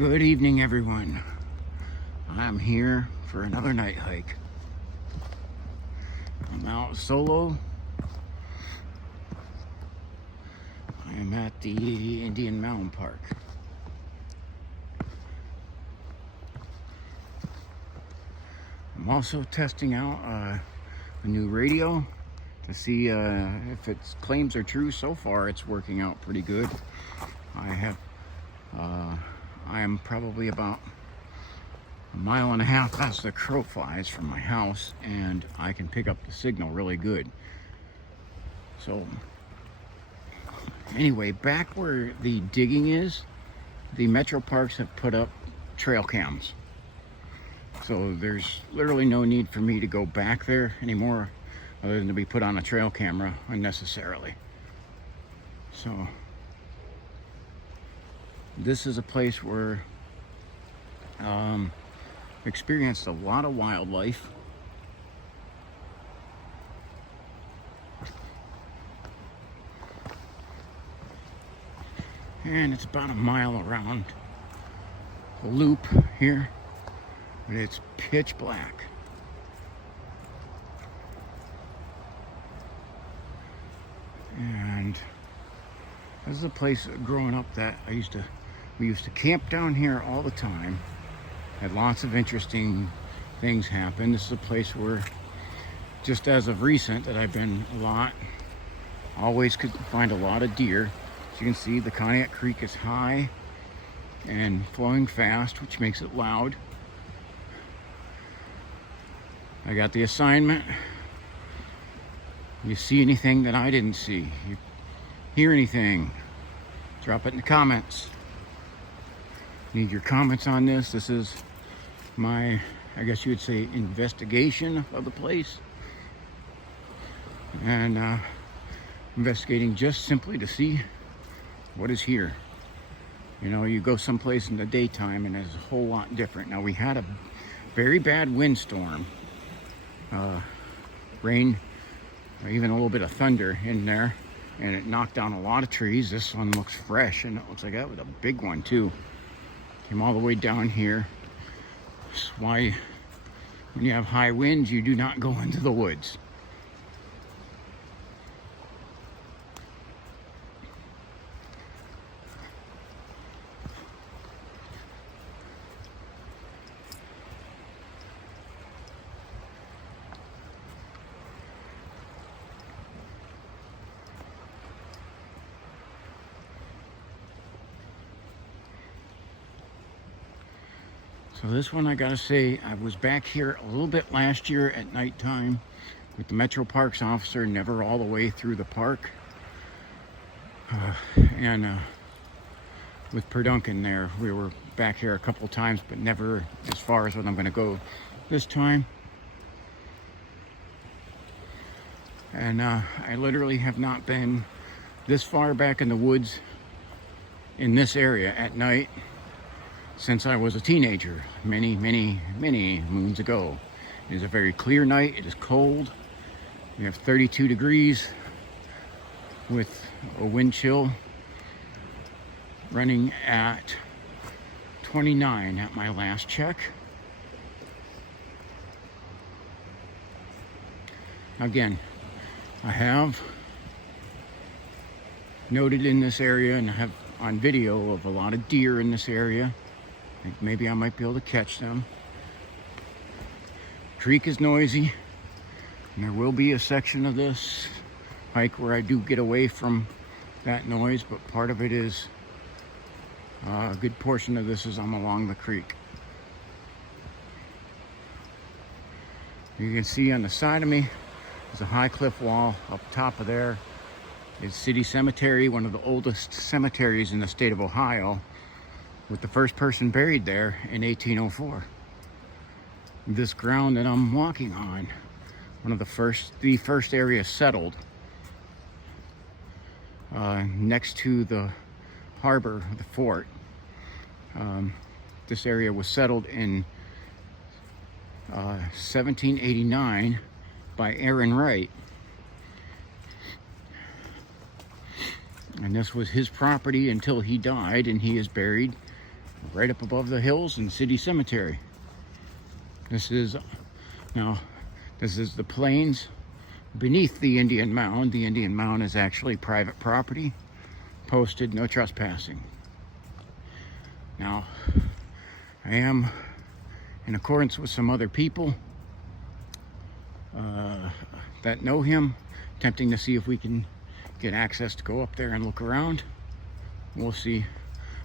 Good evening, everyone. I'm here for another night hike. I'm out solo. I am at the Indian Mound Park. I'm also testing out a new radio to see if its claims are true. So far, it's working out pretty good. I am probably about a mile and a half as the crow flies from my house, and I can pick up the signal really good. So anyway, back where the digging is, the metro parks have put up trail cams. So there's literally no need for me to go back there anymore other than to be put on a trail camera unnecessarily. So this is a place where experienced a lot of wildlife. And it's about a mile around the loop here, but it's pitch black. And this is a place growing up that we used to camp down here all the time. Had lots of interesting things happen. This is a place where, just as of recent, that I've been a lot, always could find a lot of deer. As you can see, the Cognac Creek is high and flowing fast, which makes it loud. I got the assignment. You see anything that I didn't see? You hear anything? Drop it in the comments. Need your comments on this. This is my, I guess you would say, investigation of the place. And investigating just simply to see what is here. You know, you go someplace in the daytime and it's a whole lot different. Now, we had a very bad windstorm. Rain, or even a little bit of thunder in there, and it knocked down a lot of trees. This one looks fresh, and it looks like that was a big one too. Came all the way down here. That's why when you have high winds, you do not go into the woods. So this one, I gotta say, I was back here a little bit last year at nighttime with the Metro Parks officer, never all the way through the park. With Per Duncan there, we were back here a couple times, but never as far as what I'm gonna go this time. And I literally have not been this far back in the woods in this area at night since I was a teenager, many moons ago. It is a very clear night. It is cold. We have 32 degrees with a wind chill running at 29 at my last check. Again, I have noted in this area and I have on video of a lot of deer in this area. I think maybe I might be able to catch them. Creek is noisy, and there will be a section of this hike where I do get away from that noise, but part of it is, a good portion of this is I'm along the creek. You can see on the side of me, there's a high cliff wall. Up top of there is City Cemetery, one of the oldest cemeteries in the state of Ohio, with the first person buried there in 1804. This ground that I'm walking on, the first area settled next to the harbor, the fort. This area was settled in 1789 by Aaron Wright. And this was his property until he died, and he is buried right up above the hills and city cemetery. This is the plains beneath the Indian Mound. The Indian Mound is actually private property, posted no trespassing. Now, I am, in accordance with some other people that know him, attempting to see if we can get access to go up there and look around. We'll see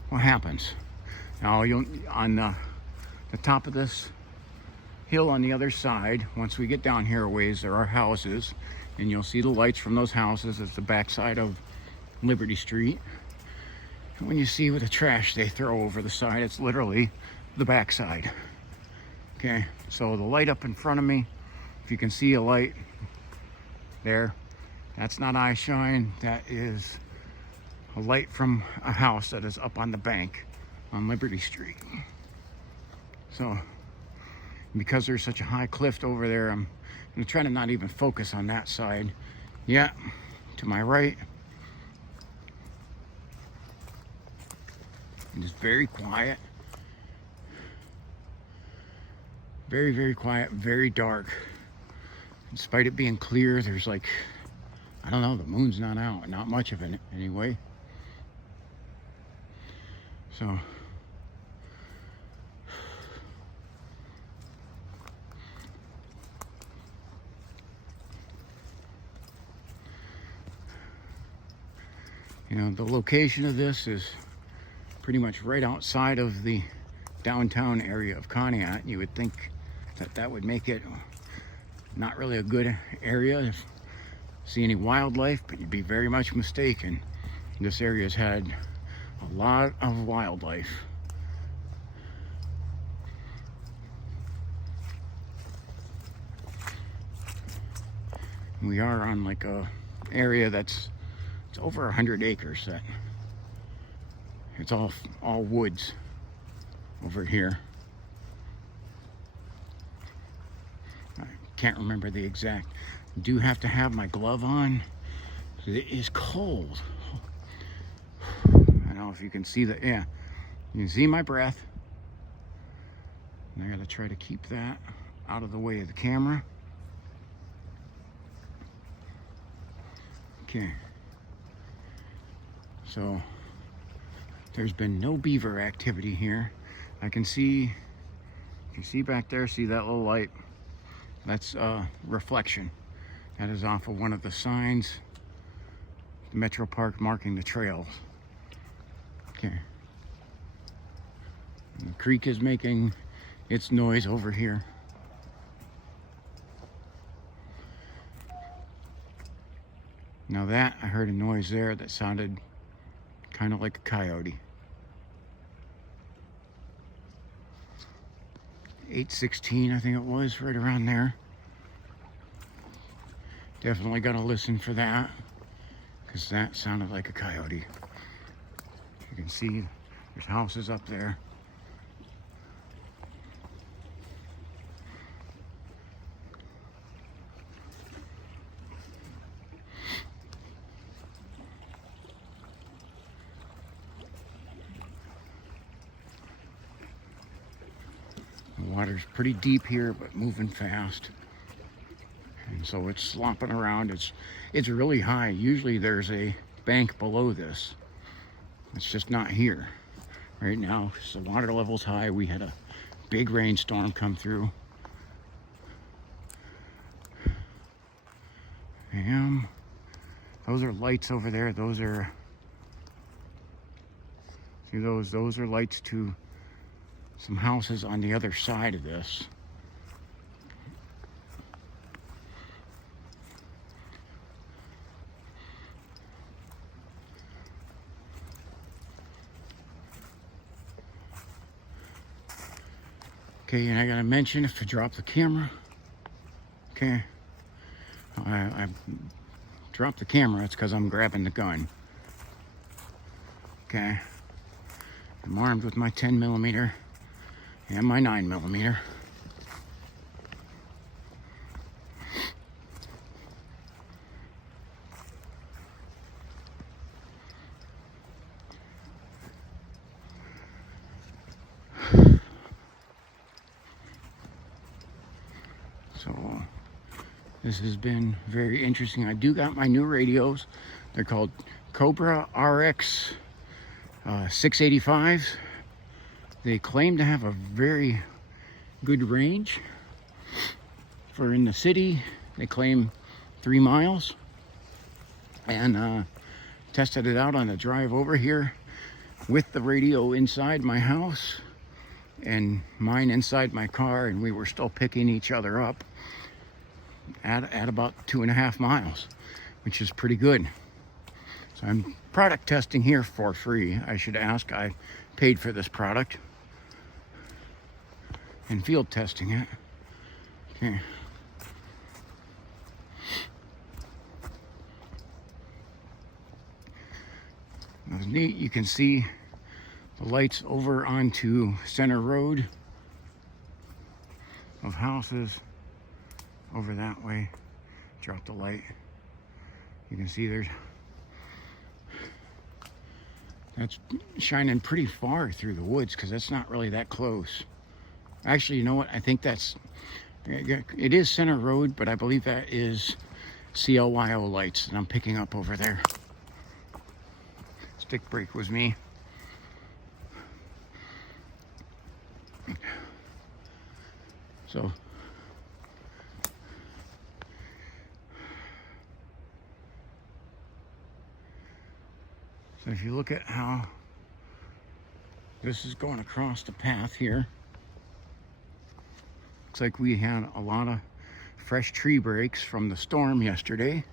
what happens. Now, on the top of this hill on the other side, once we get down here a ways, there are houses, and you'll see the lights from those houses. It's the backside of Liberty Street. And when you see with the trash they throw over the side, it's literally the backside. Okay, so the light up in front of me, if you can see a light there, that's not eye shine. That is a light from a house that is up on the bank on Liberty Street. So because there's such a high cliff over there, I'm gonna try to not even focus on that side. Yeah, to my right, it is very quiet. Very, very quiet, very dark. Despite it being clear, there's like, I don't know, the moon's not out, not much of it anyway. So, you know, the location of this is pretty much right outside of the downtown area of Conneaut. You would think that would make it not really a good area to see any wildlife, but you'd be very much mistaken. This area has had a lot of wildlife. We are on like a area it's over 100 acres. That it's all woods over here. I can't remember the exact. I do have to have my glove on. It is cold. I don't know if you can see that. Yeah, you can see my breath. And I gotta try to keep that out of the way of the camera. Okay. So there's been no beaver activity here. I can see, you see back there, see that little light? That's reflection. That is off of one of the signs, the Metro Park marking the trails. Okay. And the creek is making its noise over here. Now that, I heard a noise there that sounded kind of like a coyote. 816, I think it was, right around there. Definitely gotta listen for that, because that sounded like a coyote. You can see there's houses up there. The water's pretty deep here, but moving fast. And so it's slopping around. It's really high. Usually there's a bank below this. It's just not here right now. So the water level's high. We had a big rainstorm come through. And those are lights over there. Those are, see those are lights to some houses on the other side of this. Okay, and I gotta mention, if I drop the camera, okay, I dropped the camera, it's because I'm grabbing the gun. Okay, I'm armed with my 10mm and my 9mm. This has been very interesting. I do got my new radios. They're called Cobra RX685. They claim to have a very good range. For in the city, they claim 3 miles. And tested it out on the drive over here with the radio inside my house and mine inside my car, and we were still picking each other up at about 2.5 miles, which is pretty good. So I'm product testing here for free. I should ask, I paid for this product, and field testing it. Okay. It was neat. You can see the lights over onto Center Road of houses over that way. Drop the light. You can see that's shining pretty far through the woods because that's not really that close. Actually, you know what? I think it is Center Road, but I believe that is CLYO lights that I'm picking up over there. Stick brake was me. So if you look at how this is going across the path here, looks like we had a lot of fresh tree breaks from the storm yesterday,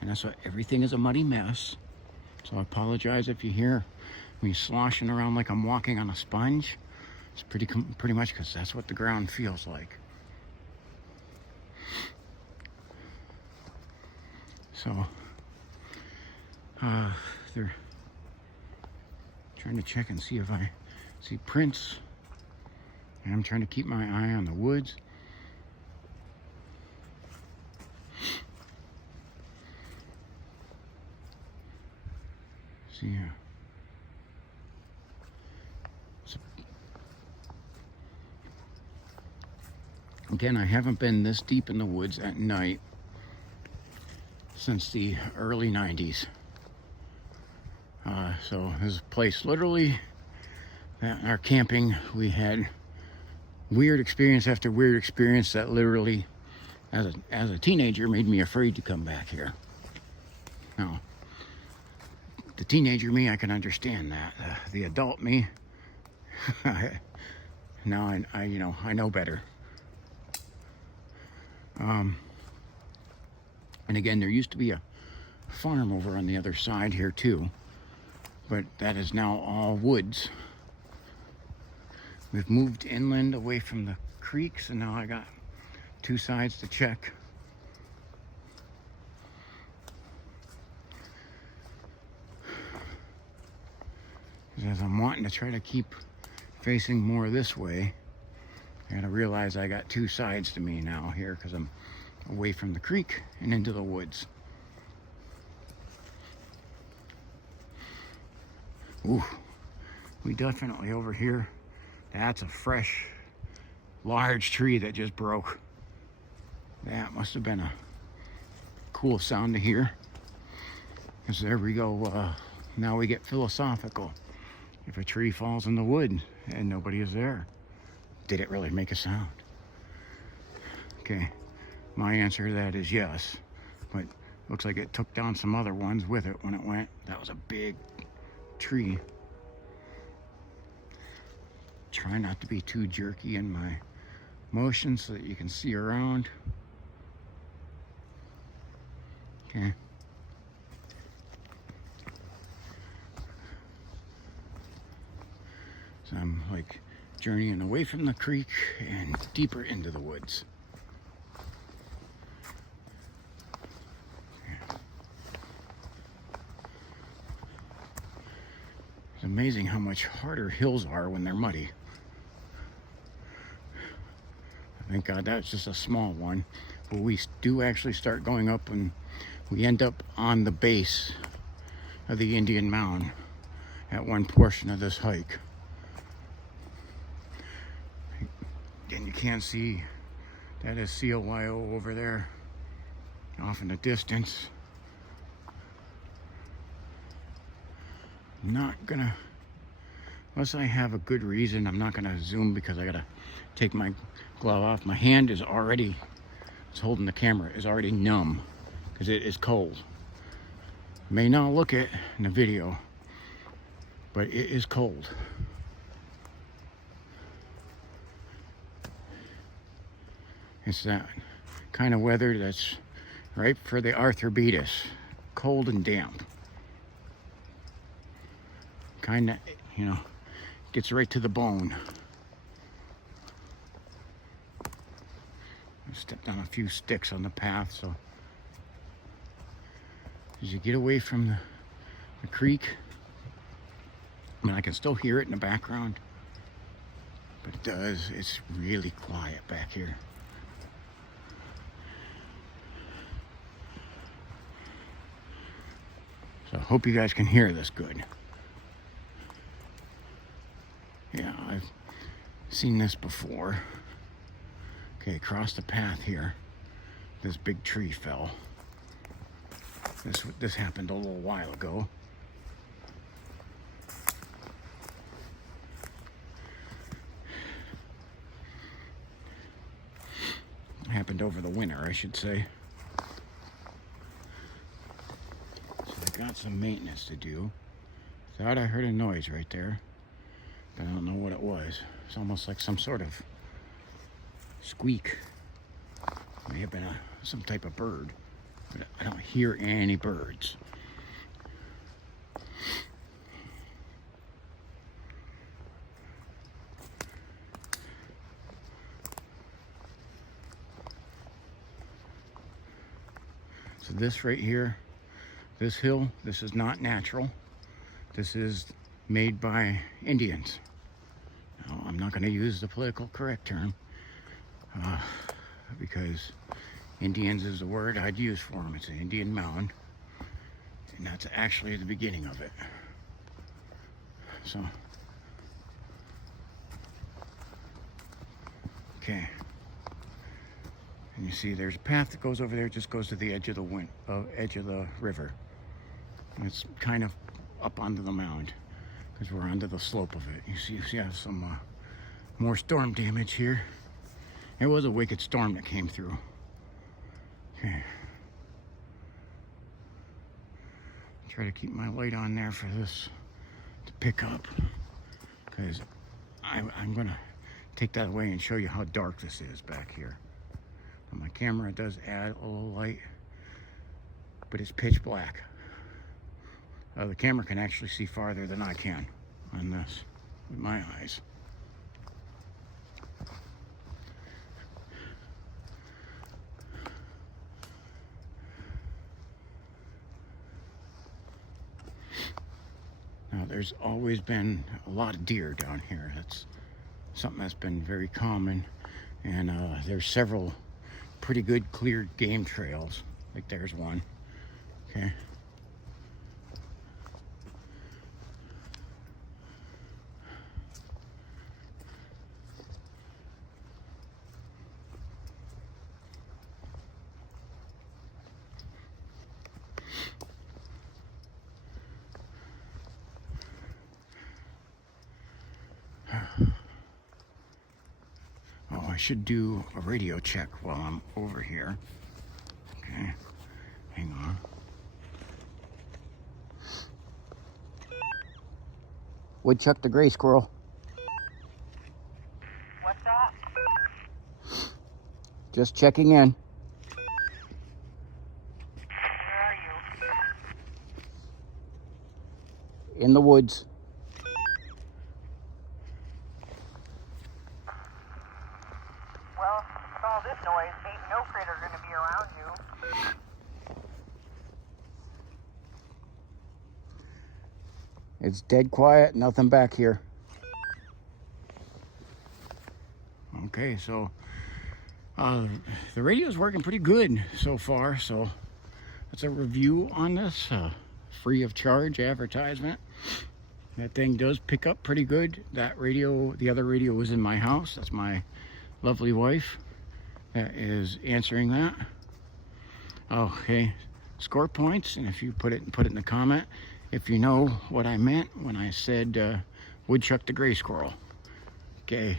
and that's why everything is a muddy mess. So I apologize if you hear me sloshing around like I'm walking on a sponge. It's pretty much because that's what the ground feels like. So they're trying to check and see if I see prints, and I'm trying to keep my eye on the woods. See here. Again, I haven't been this deep in the woods at night since the early 90s. So this place, literally, our camping, we had weird experience after weird experience that literally, as a teenager, made me afraid to come back here. Now, the teenager me, I can understand that. The adult me, now I know better. And again, there used to be a farm over on the other side here too, but that is now all woods. We've moved inland away from the creeks, and now I got 2 sides to check. As I'm wanting to try to keep facing more this way, I gotta realize I got 2 sides to me now here because I'm away from the creek and into the woods. Ooh, we definitely over here, that's a fresh, large tree that just broke. That must have been a cool sound to hear. Because there we go, now we get philosophical. If a tree falls in the wood and nobody is there, did it really make a sound? Okay, my answer to that is yes, but looks like it took down some other ones with it when it went. That was a big tree. Try not to be too jerky in my motion so that you can see around. Okay. So I'm like journeying away from the creek and deeper into the woods. It's amazing how much harder hills are when they're muddy. Thank God that's just a small one. But we do actually start going up, and we end up on the base of the Indian Mound at one portion of this hike. And you can't see, that is CLYO over there. off in the distance. Not gonna, unless I have a good reason, I'm not gonna zoom because I gotta take my glove off. My hand is already, it's holding the camera, is already numb because it is cold. May not look it in the video, but it is cold. It's that kind of weather that's ripe for the arthritis, cold and damp. Kind of, you know, gets right to the bone. I stepped on a few sticks on the path, so as you get away from the creek, I mean, I can still hear it in the background, but it's really quiet back here. So I hope you guys can hear this good. Yeah, I've seen this before. Okay, across the path here, this big tree fell. This happened a little while ago. It happened over the winter, I should say. So I got some maintenance to do. Thought I heard a noise right there, but I don't know what it was. It's almost like some sort of squeak. May have been some type of bird, but I don't hear any birds. So this right here, this hill, this is not natural. This is made by Indians. Now, I'm not going to use the political correct term because Indians is the word I'd use for them. It's an Indian mound, and that's actually the beginning of it. So, okay. And you see there's a path that goes over there, just goes to the edge of the river. And it's kind of up onto the mound because we're onto the slope of it. You have some more storm damage here. It was a wicked storm that came through. Okay. Try to keep my light on there for this to pick up, because I'm gonna take that away and show you how dark this is back here. Now, my camera does add a little light, but it's pitch black. The camera can actually see farther than I can on this with my eyes. Now, there's always been a lot of deer down here. That's something that's been very common, and there's several pretty good cleared game trails. Like there's one. Okay. Oh, I should do a radio check while I'm over here. Okay, hang on. Woodchuck the gray squirrel. What's that? Just checking in. Where are you? In the woods. Well, with all this noise, ain't no critter gonna be around you. It's dead quiet, nothing back here. Okay, so the radio's working pretty good so far, so that's a review on this, free of charge advertisement. That thing does pick up pretty good. That radio, the other radio was in my house. That's my lovely wife that is answering that. Okay, score points, and if you put it in the comment if you know what I meant when I said woodchuck the gray squirrel. Okay.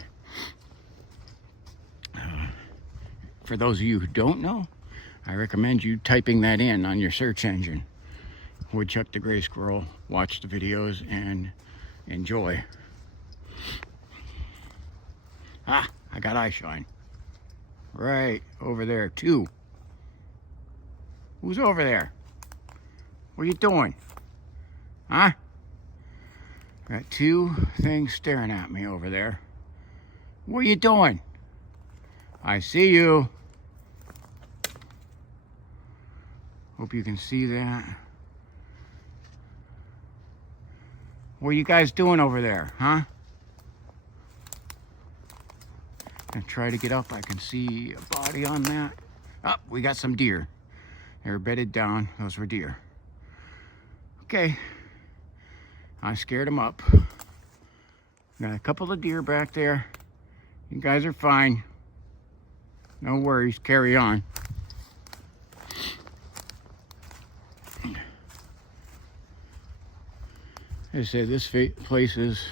For those of you who don't know, I recommend you typing that in on your search engine. Woodchuck the gray squirrel. Watch the videos and enjoy. Ah, I got eye shine. Right over there, too. Who's over there? What are you doing? Huh? Got two things staring at me over there. What are you doing? I see you. Hope you can see that. What are you guys doing over there, huh? I try to get up. I can see a body on that. Oh, we got some deer. They're bedded down. Those were deer. Okay. I scared them up. Got a couple of deer back there. You guys are fine. No worries. Carry on. They say this place is...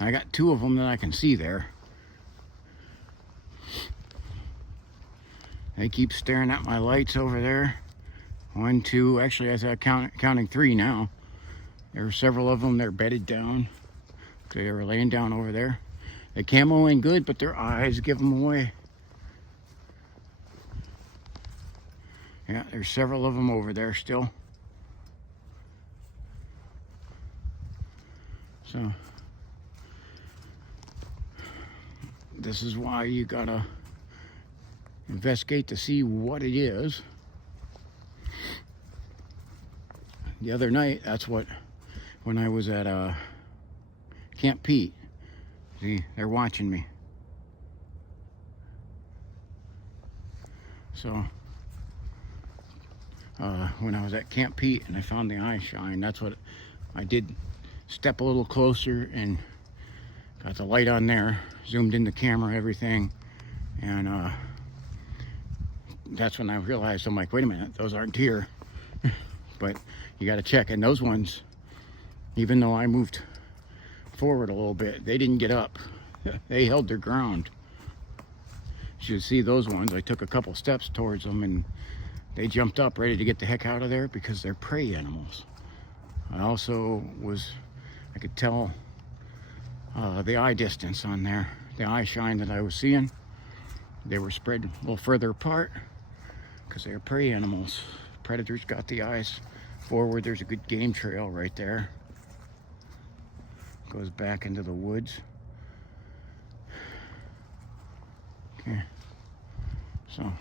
I got two of them that I can see there. They keep staring at my lights over there. 1, 2, actually as I counting 3 now. There were several of them. They're bedded down. They were laying down over there. They camo in good, but their eyes give them away. Yeah, there's several of them over there still. So this is why you gotta investigate to see what it is. The other night, that's what, when I was at Camp Pete, see, they're watching me. So when I was at Camp Pete and I found the eye shine, that's what I did. Step a little closer and got the light on there, zoomed in the camera, everything, and that's when I realized, I'm like, wait a minute, those aren't deer. But you got to check, and those ones, even though I moved forward a little bit, they didn't get up. They held their ground. You should see those ones. I took a couple steps towards them and they jumped up ready to get the heck out of there because they're prey animals. I also I could tell the eye distance on there, the eye shine that I was seeing. They were spread a little further apart because they're prey animals. Predators got the eyes forward. There's a good game trail right there. Goes back into the woods. Okay, so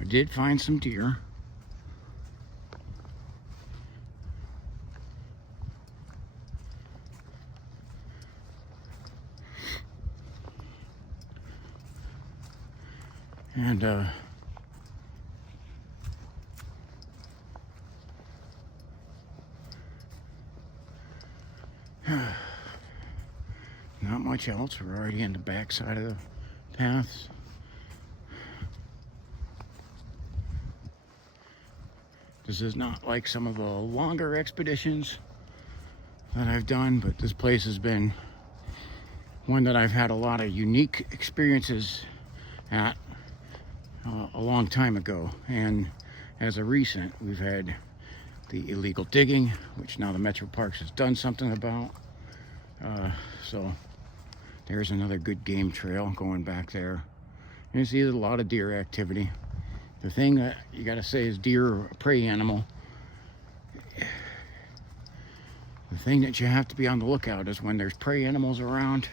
I did find some deer. And not much else. We're already in the back side of the paths. This is not like some of the longer expeditions that I've done, but this place has been one that I've had a lot of unique experiences at a long time ago. And as of recent, we've had the illegal digging, which now the Metro Parks has done something about. So there's another good game trail going back there. You see a lot of deer activity. The thing that you gotta say is deer are a prey animal. The thing that you have to be on the lookout is when there's prey animals around,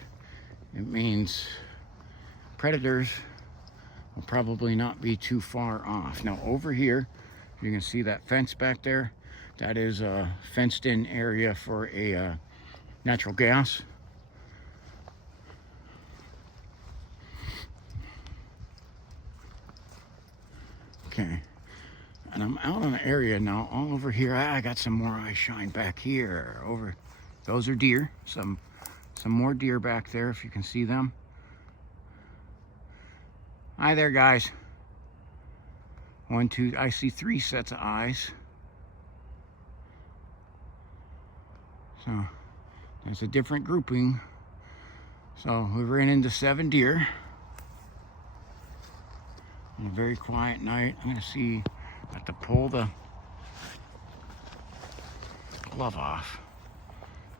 it means predators will probably not be too far off. Now over here, you can see that fence back there. That is a fenced in area for a natural gas. Okay, and I'm out on an area now all over here. I got some more eye shine back here. Over, those are deer. Some more deer back there if you can see them. Hi there, guys. 1, 2, I see 3 sets of eyes. So there's a different grouping. So we ran into 7 deer on a very quiet night. I'm gonna have to pull the glove off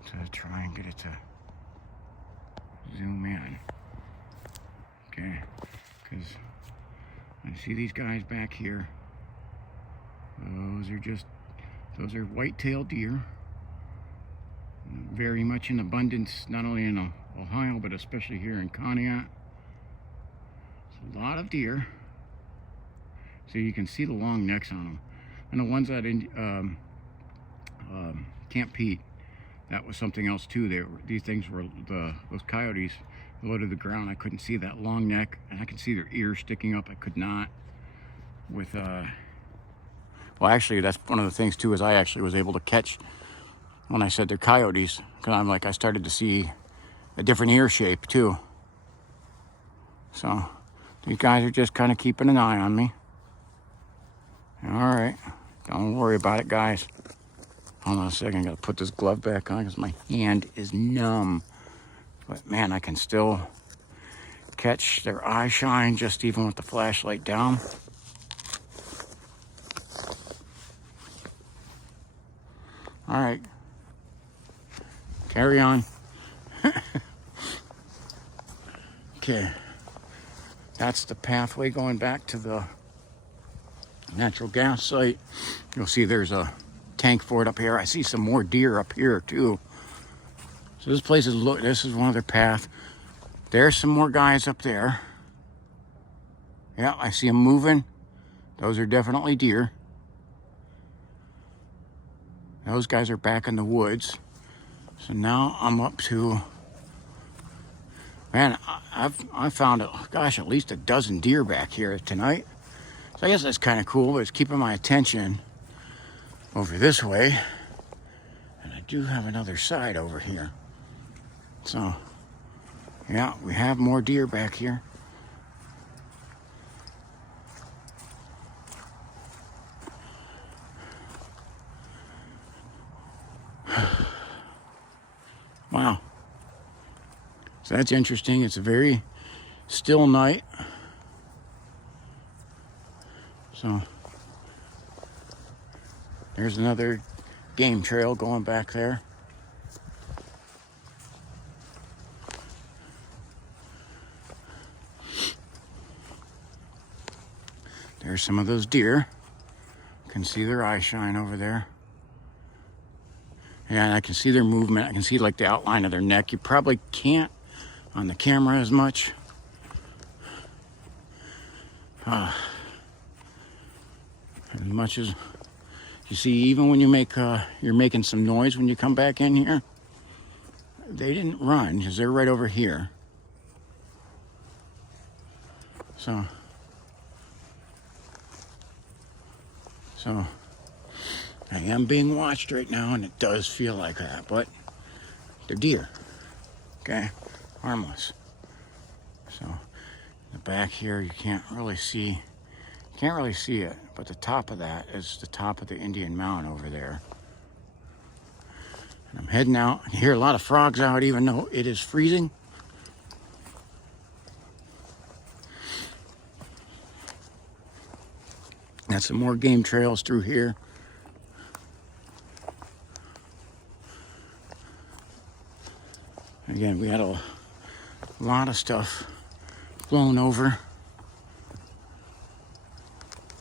to try and get it to zoom in. Okay, because I see these guys back here. Those are white-tailed deer. Very much in abundance, not only in Ohio, but especially here in Conneaut. It's a lot of deer. So you can see the long necks on them. And the ones that in Camp Pete, that was something else too. These things were, those coyotes low to the ground. I couldn't see that long neck, and I can see their ears sticking up. I could not with, well, actually, that's one of the things too, is I actually was able to catch, when I said they're coyotes, because I started to see a different ear shape too. So these guys are just kind of keeping an eye on me. All right, don't worry about it, guys. Hold on a second, I gotta put this glove back on because my hand is numb. But man, I can still catch their eye shine just even with the flashlight down. All right, carry on. Okay, that's the pathway going back to the natural gas site. You'll see there's a tank for it up here. I see some more deer up here too. So this place is, this is one of their path. There's some more guys up there. Yeah, I see them moving. Those are definitely deer. Those guys are back in the woods. So now I'm up to, man, I've found, gosh, at least a dozen deer back here tonight. So I guess that's kind of cool, but it's keeping my attention over this way. And I do have another side over here. So, yeah, we have more deer back here. Wow. So that's interesting. It's a very still night. So there's another game trail going back there. There's some of those deer. You can see their eye shine over there. And I can see their movement. I can see like the outline of their neck. You probably can't on the camera as much. As much as you see, even when you make, you're making some noise when you come back in here. They didn't run because they're right over here. So I am being watched right now, and it does feel like that, but they're deer, okay? Harmless. So the back here, you can't really see it, but the top of that is the top of the Indian Mound over there. And I'm heading out. I can hear a lot of frogs out, even though it is freezing. Got some more game trails through here. Again, we had a lot of stuff blown over.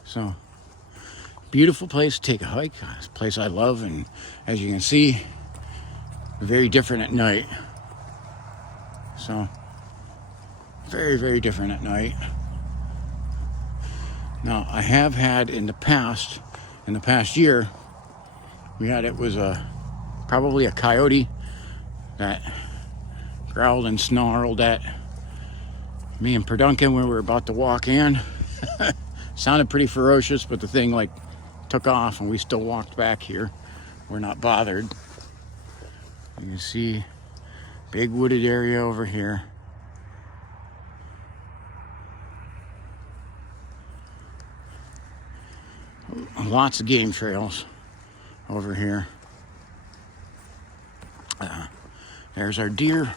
So, beautiful place to take a hike. It's a place I love, and as you can see, very different at night. So, very, very different at night. Now, I have had in the past year, it was probably a coyote that growled and snarled at me and Perduncan when we were about to walk in. Sounded pretty ferocious, but the thing like took off and we still walked back here. We're not bothered. You can see big wooded area over here. lots of game trails over here. There's our deer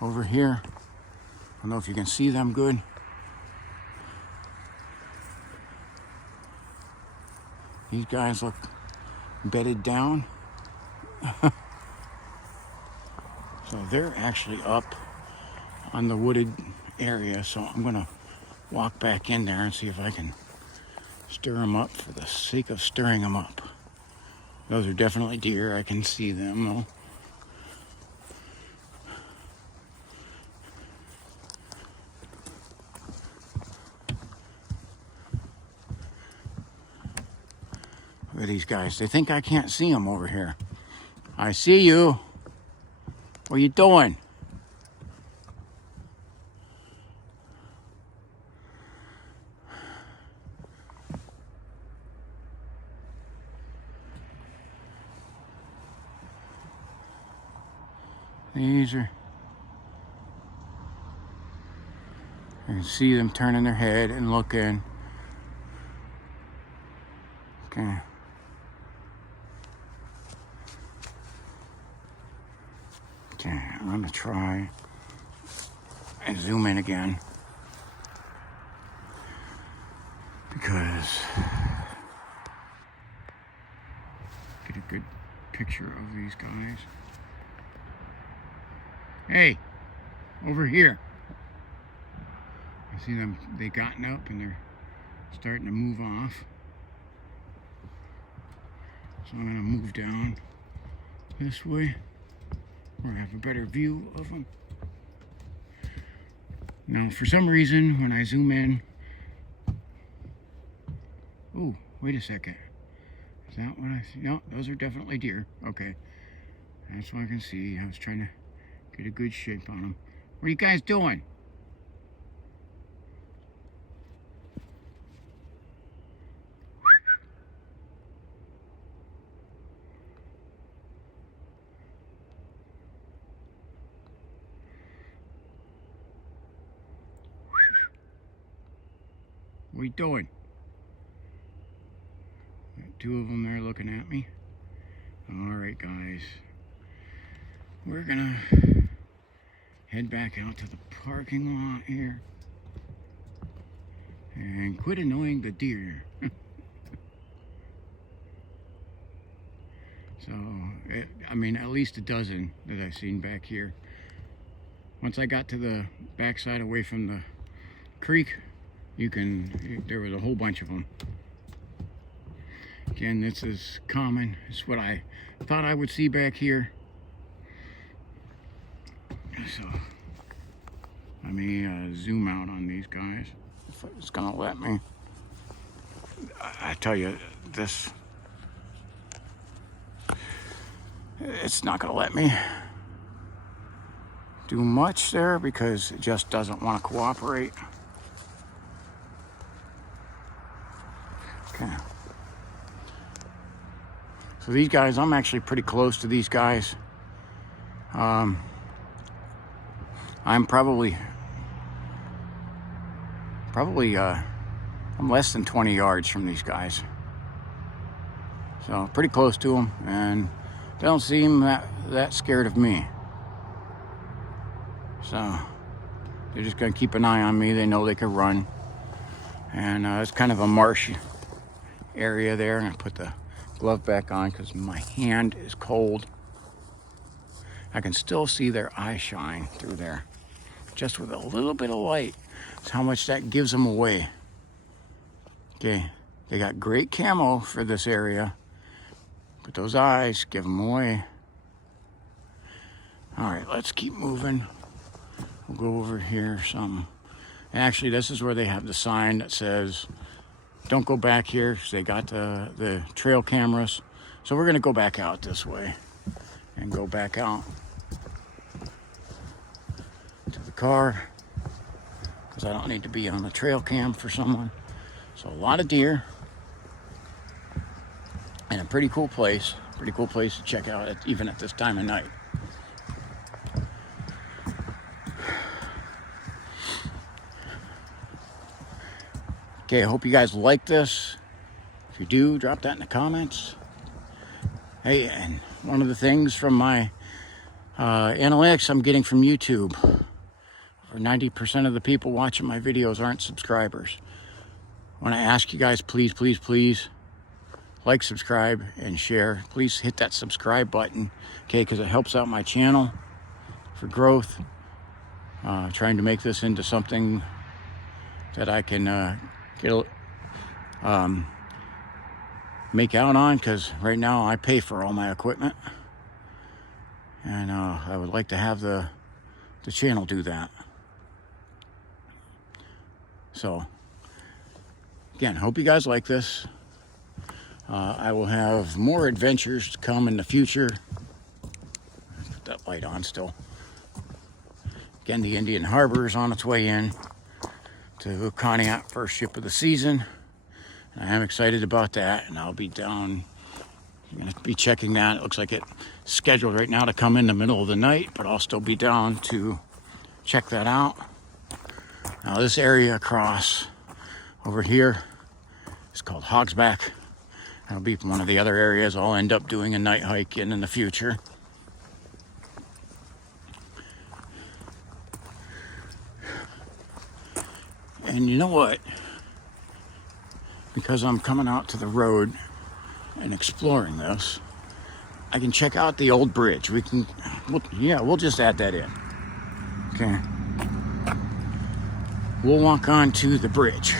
over here. I don't know if you can see them good. These guys look bedded down. So they're actually up on the wooded area. So I'm gonna walk back in there and see if I can stir them up for the sake of stirring them up. Those are definitely deer. I can see them though. Look at these guys. They think I can't see them over here. I see you. What are you doing? These are... I can see them turning their head and looking. Okay. Okay, I'm gonna try and zoom in again because get a good picture of these guys. Hey, over here. I see them, they gotten up and they're starting to move off. So I'm gonna move down this way where I have a better view of them. Now, for some reason, when I zoom in, oh, wait a second. Is that what I see? No, those are definitely deer. Okay, that's what I can see. I was trying to get a good shape on them. What are you guys doing? What are you doing? Got two of them there looking at me. All right, guys. We're gonna head back out to the parking lot here and quit annoying the deer. So, I mean, at least a dozen that I've seen back here. Once I got to the backside away from the creek, there was a whole bunch of them. Again, this is common. It's what I thought I would see back here. So, let me zoom out on these guys, if it's gonna let me. I tell you, it's not gonna let me do much there because it just doesn't want to cooperate. Okay. So these guys, I'm actually pretty close to these guys. I'm probably I'm less than 20 yards from these guys. So pretty close to them, and they don't seem that scared of me. So they're just gonna keep an eye on me. They know they can run. And it's kind of a marshy area there. I'm gonna put the glove back on because my hand is cold. I can still see their eye shine through there, just with a little bit of light. That's how much that gives them away. Okay, they got great camo for this area, but those eyes give them away. All right, let's keep moving. We'll go over here some. Actually, this is where they have the sign that says, don't go back here, because they got the trail cameras. So we're gonna go back out this way and go back out to the car, because I don't need to be on the trail cam for someone. So a lot of deer and a pretty cool place to check out even at this time of night. Okay, I hope you guys like this. If you do, drop that in the comments. Hey, and one of the things from my analytics I'm getting from YouTube, for 90% of the people watching my videos aren't subscribers. I want to ask you guys, please, please, please, like, subscribe, and share. Please hit that subscribe button, okay, because it helps out my channel for growth. Trying to make this into something that I can make out on, because right now I pay for all my equipment, and I would like to have the channel do that. So again, hope you guys like this. I will have more adventures to come in the future. Put that light on still. Again, the Indian Harbor is on its way in to Conneaut, first ship of the season. I am excited about that, and I'll be down. I'm going to be checking that. It looks like it's scheduled right now to come in the middle of the night, but I'll still be down to check that out. Now, this area across over here is called Hogsback. That'll be one of the other areas I'll end up doing a night hike in the future. And you know what? Because I'm coming out to the road and exploring this, I can check out the old bridge. We'll just add that in. Okay. We'll walk on to the bridge.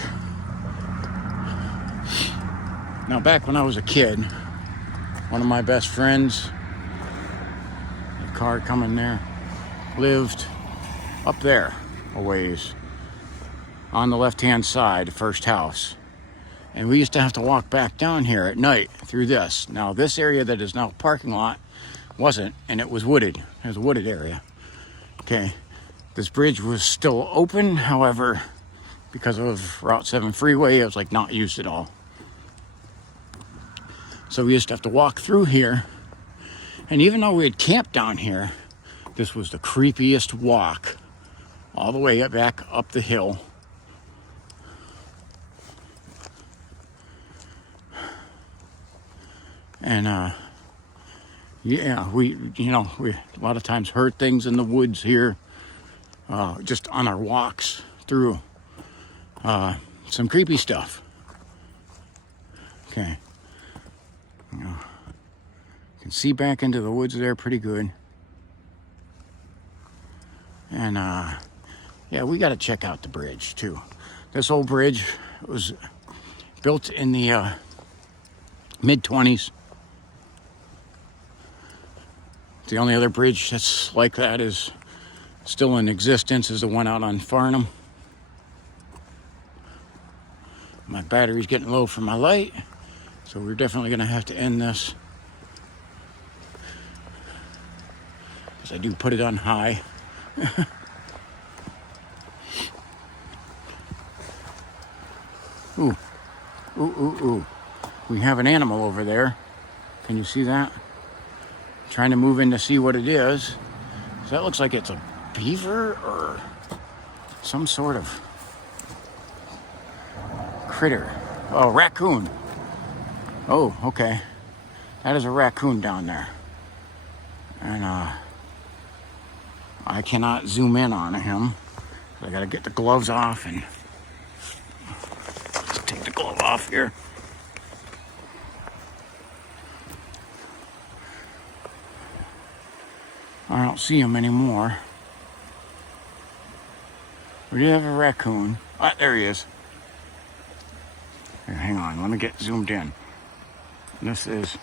Now, back when I was a kid, one of my best friends, a car coming there, lived up there a ways on the left-hand side, the first house. And we used to have to walk back down here at night through this. Now, this area that is now a parking lot wasn't, and it was wooded. It was a wooded area. Okay. This bridge was still open, however, because of Route 7 freeway, it was like not used at all. So we used to have to walk through here. And even though we had camped down here, this was the creepiest walk all the way back up the hill. And yeah, we a lot of times heard things in the woods here, just on our walks through some creepy stuff. Okay, you can see back into the woods there pretty good. And yeah, we got to check out the bridge too. This old bridge was built in the mid-20s. The only other bridge that's like that is still in existence is the one out on Farnham. My battery's getting low for my light, so we're definitely going to have to end this, because I do put it on high. Ooh, ooh, ooh, ooh. We have an animal over there. Can you see that? Trying to move in to see what it is. So that looks like it's a beaver or some sort of critter. Oh, raccoon. Oh, okay. That is a raccoon down there. And I cannot zoom in on him. I gotta get the gloves off and let's take the glove off here. I don't see him anymore. We do have a raccoon. Ah, there he is. Here, hang on, let me get zoomed in. This is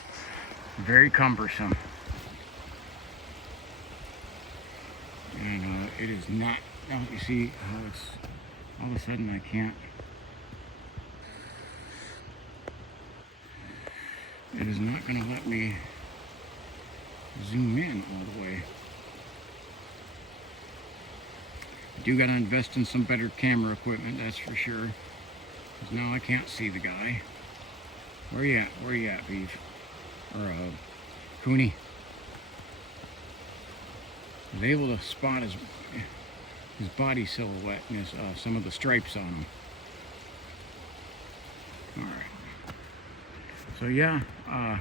very cumbersome. And it is not, now you see how it's, all of a sudden I can't. It is not going to let me zoom in all the way. I do got to invest in some better camera equipment, that's for sure. Because now I can't see the guy. Where you at? Where you at, Beef? Or Cooney? I was able to spot his body silhouette and his, some of the stripes on him. Alright. So yeah, I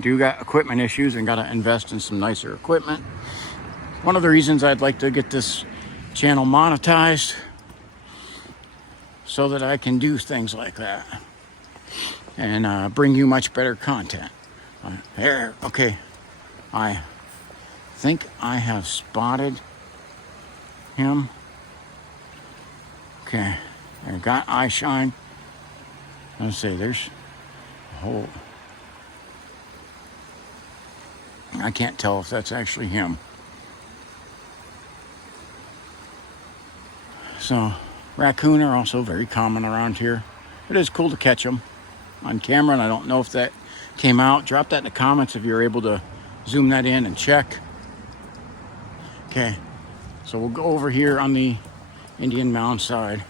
do got equipment issues and got to invest in some nicer equipment. One of the reasons I'd like to get this channel monetized so that I can do things like that and bring you much better content. There, okay. I think I have spotted him. Okay, I got eye shine. Let's see, there's a whole... I can't tell if that's actually him. So, raccoon are also very common around here. It is cool to catch them on camera, and I don't know if that came out. Drop that in the comments if you're able to zoom that in and check. Okay, so we'll go over here on the Indian Mound side.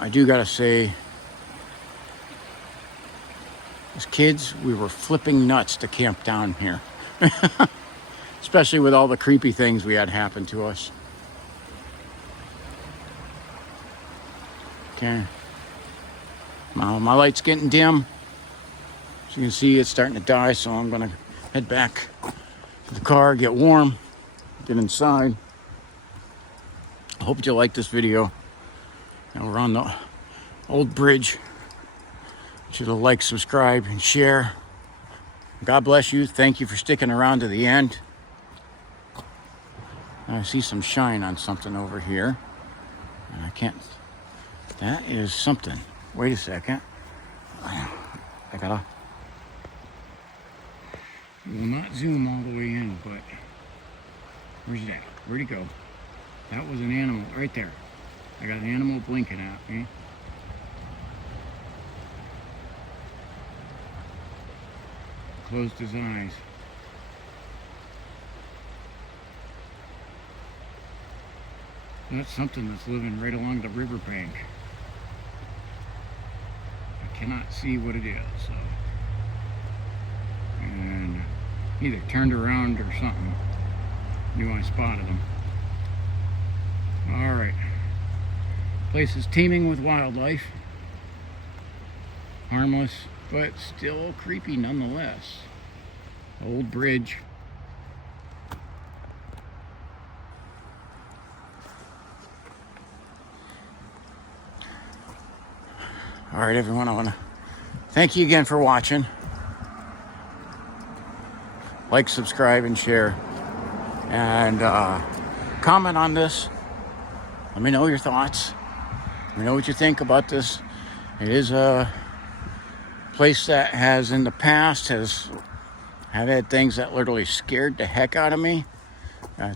I do gotta say, as kids, we were flipping nuts to camp down here. Especially with all the creepy things we had happen to us. Okay. Now my light's getting dim. As you can see, it's starting to die, so I'm gonna head back to the car, get warm, get inside. I hope you like this video. Now we're on the old bridge. Should have liked, subscribe, and share. God bless you. Thank you for sticking around to the end. I see some shine on something over here. And I can't... That is something. Wait a second. I gotta... We will not zoom all the way in, but... Where's that? Where'd he go? That was an animal right there. I got an animal blinking at me. Closed his eyes. That's something that's living right along the riverbank. I cannot see what it is, so. And either turned around or something. Knew I spotted him. Alright. Place is teeming with wildlife. Harmless, but still creepy nonetheless. Old bridge. All right, everyone, I want to thank you again for watching. Like, subscribe, and share. And comment on this. Let me know your thoughts. Let me know what you think about this. It is a place that has in the past have had things that literally scared the heck out of me.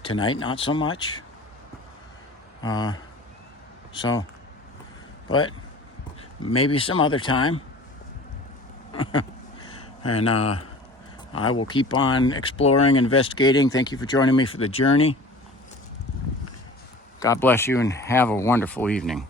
Tonight, not so much. But maybe some other time. And I will keep on exploring, investigating. Thank you for joining me for the journey. God bless you and have a wonderful evening.